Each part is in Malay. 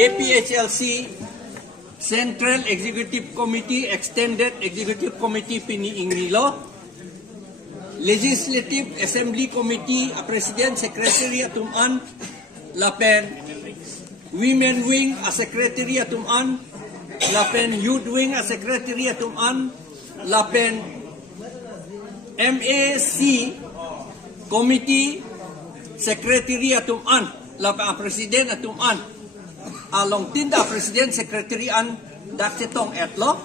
APHLC Central Executive Committee, Extended Executive Committee pini Ingilo, Legislative Assembly Committee, a President Secretary Atuman, Lapen Women Wing, a Secretary Atuman, Lapen Youth Wing, a Secretary Atuman, Lapen MAC Committee, Secretary Atuman, Lapen a President Atuman, along tinda President Secretary an Dakchetong etlo,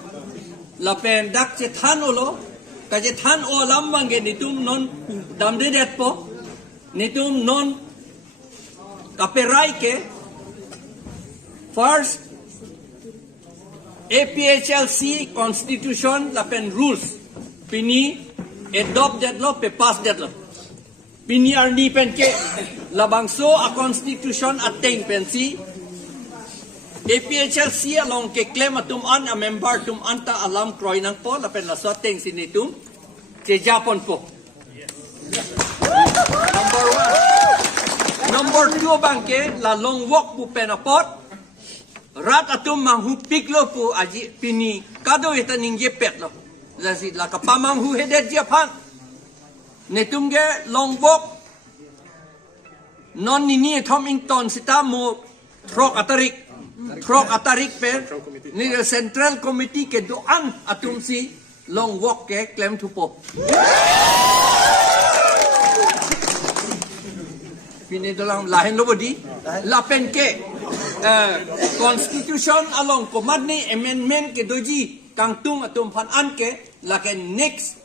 Lapen Dakchethan olo, Kajethan o lambang nitum non damdedet po, nitum non kaperay ke. First, APHLC Constitution lapen rules pini adopt deadlo pe pass deadlo. Pini arni pen ke labangso a constitution attain pensi APHLC along ke claim atum an a member tum anta alam kroy nang po lapen la soteng sinitum ke Japon po. Number 1. Number 2 bangke la long walk pu penapot rat atum manghupik lo pu aji pini kado ita ningje pet lo. Lasi la kapamang hu hedet Japan. Netum ge long walk non nini thom Angtong sita mo trok atarik pe ni Central Committee ke doan atum si long walk ke claim tu po. Pini dalam lain lo bodi lapen ke Constitution along komadni amendment ke doji kangtung atum pan an ke laken next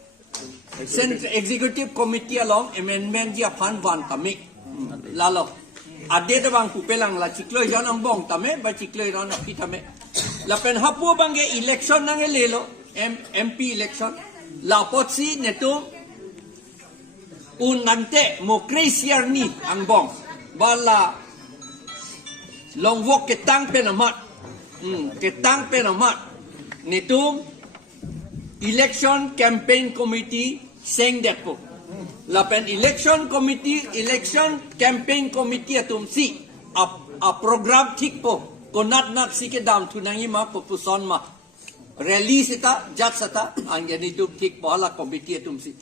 Central Executive Committee along amendment dia pan van tamik lalo ade bang pupelang la cikloi jan ambong tame ba cikloi ran api tame lapen hapu bangge election nang elelo MP election la potsi netum un nante mo crazier ni angbong bala long walk ke tang penamat netum election campaign committee seng det po lapen election campaign committee atum si a program thik po konat nat si ke dam thunangi ma popuson ma release ita jat sata angeni tu thik bala committee atum si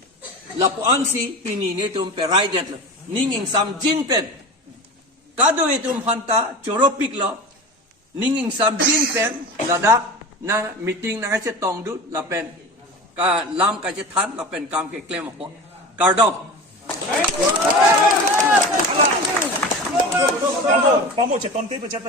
lapo ansi pini ne tum perai det ninging sam jin pen kado itum hanta choropik lo ninging sam jin pen ladak na meeting na kache tongdu lapen ka lam kache than lapen kam ke claim po Cardong. Pamu ceton te pechat